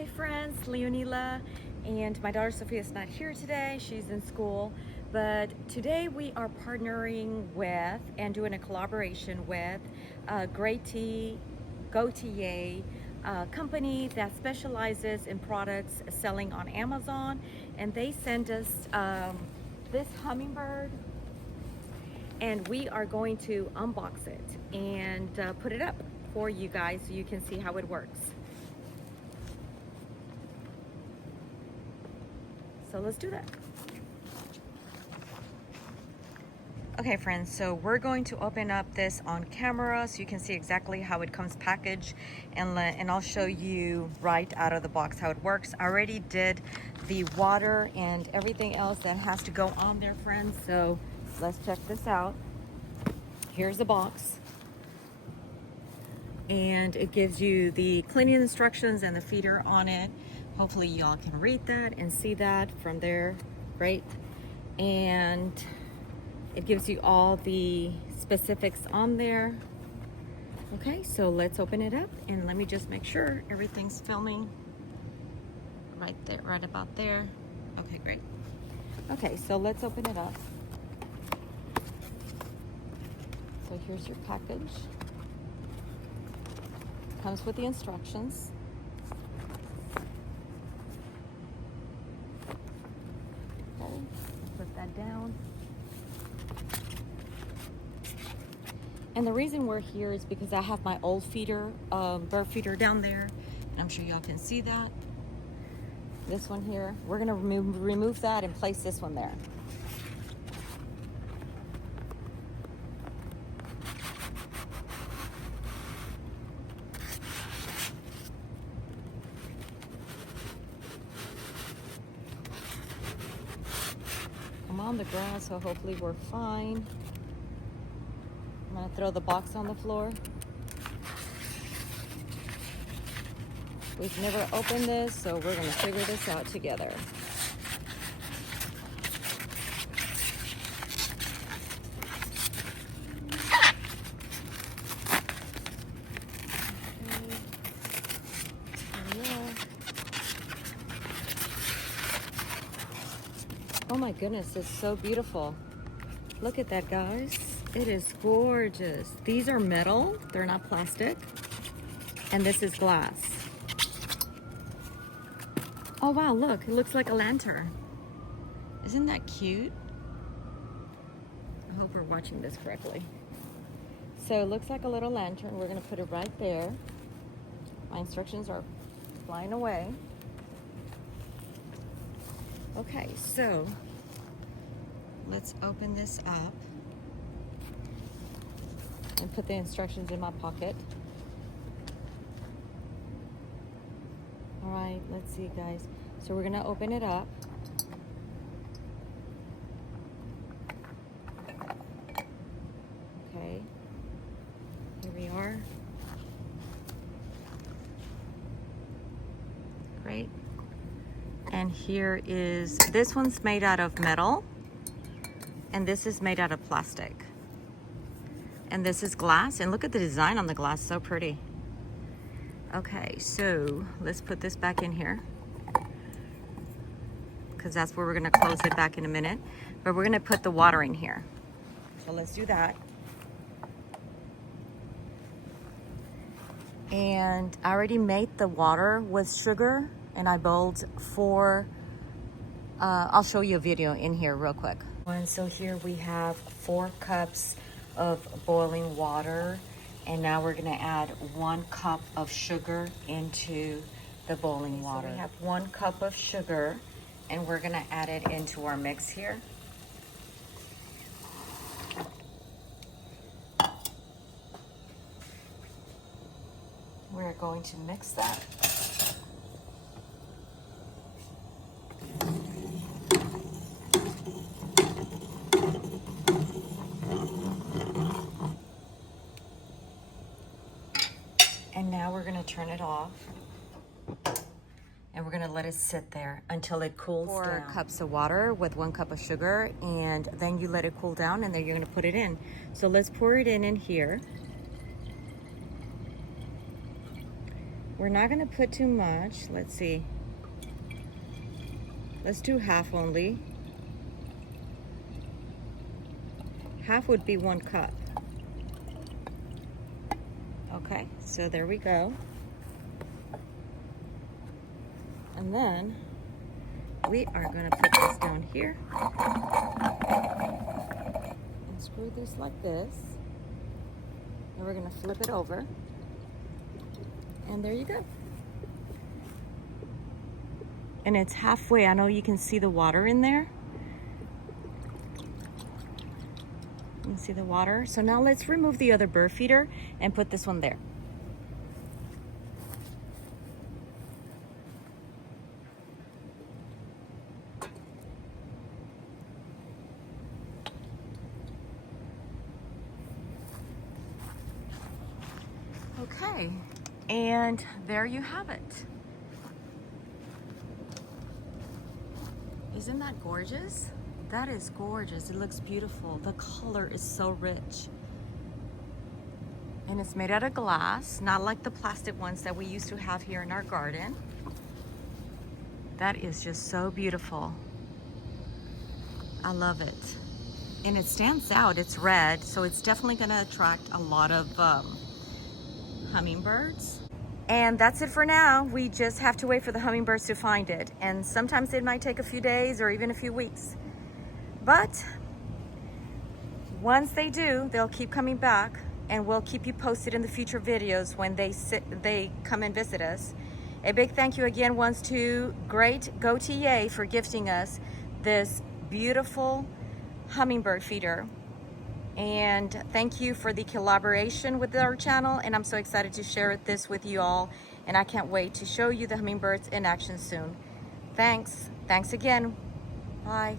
Hey friends, Leonila, and my daughter Sophia is not here today. She's in school, but today we are partnering with and doing a collaboration with Grete Gotye, a company that specializes in products selling on Amazon, and they sent us this hummingbird, and we are going to unbox it and put it up for you guys so you can see how it works. So let's do that. Okay friends, so we're going to open up this on camera so you can see exactly how it comes packaged, and I'll show you right out of the box how it works. I already did the water and everything else that has to go on there, friends. So let's check this out. Here's the box. And it gives you the cleaning instructions and the feeder on it. Hopefully y'all can read that and see that from there, right? And it gives you all the specifics on there. Okay, so let's open it up and let me just make sure everything's filming right there, right about there. Okay, great. Okay, so let's open it up. So here's your package. Comes with the instructions. Okay, put that down. And the reason we're here is because I have my old feeder, bird feeder down there, and I'm sure y'all can see that. This one here, we're gonna remove that and place this one there. I'm on the ground, so hopefully we're fine. I'm gonna throw the box on the floor. We've never opened this, so we're gonna figure this out together. Oh my goodness, it's so beautiful. Look at that, guys. It is gorgeous. These are metal, they're not plastic. And this is glass. Oh wow, look, it looks like a lantern. Isn't that cute? I hope we're watching this correctly. So it looks like a little lantern. We're gonna put it right there. My instructions are flying away. Okay, so let's open this up and put the instructions in my pocket. All right, let's see, guys. So we're gonna open it up. Okay, here we are. Great. And here is, this one's made out of metal, and this is made out of plastic. And this is glass, and look at the design on the glass, so pretty. Okay, so let's put this back in here, because that's where we're gonna close it back in a minute. But we're gonna put the water in here. So let's do that. And I already made the water with sugar, and I boiled 4, I'll show you a video in here real quick. And so here we have 4 cups of boiling water, and now we're gonna add 1 cup of sugar into the boiling water. So we have 1 cup of sugar, and we're gonna add it into our mix here. We're going to mix that. And now we're gonna turn it off, and we're gonna let it sit there until it cools down. 4 cups of water with 1 cup of sugar, and then you let it cool down, and then you're gonna put it in. So let's pour it in here. We're not gonna put too much. Let's see. Let's do half only. Half would be 1 cup. Okay, so there we go. And then we are gonna put this down here and screw this like this. And we're gonna flip it over. And there you go. And it's halfway. I know you can see the water in there. You can see the water. So now let's remove the other bird feeder and put this one there. Okay, and there you have it. Isn't that gorgeous? That is gorgeous. It looks beautiful. The color is so rich. And it's made out of glass, not like the plastic ones that we used to have here in our garden. That is just so beautiful. I love it. And it stands out. It's red, so it's definitely gonna attract a lot of hummingbirds. And that's it for now. We just have to wait for the hummingbirds to find it. And sometimes it might take a few days or even a few weeks. But once they do, they'll keep coming back, and we'll keep you posted in the future videos when they come and visit us. A big thank you again once to Grete Gotye for gifting us this beautiful hummingbird feeder. And thank you for the collaboration with our channel, and I'm so excited to share this with you all, and I can't wait to show you the hummingbirds in action soon. Thanks again. Bye.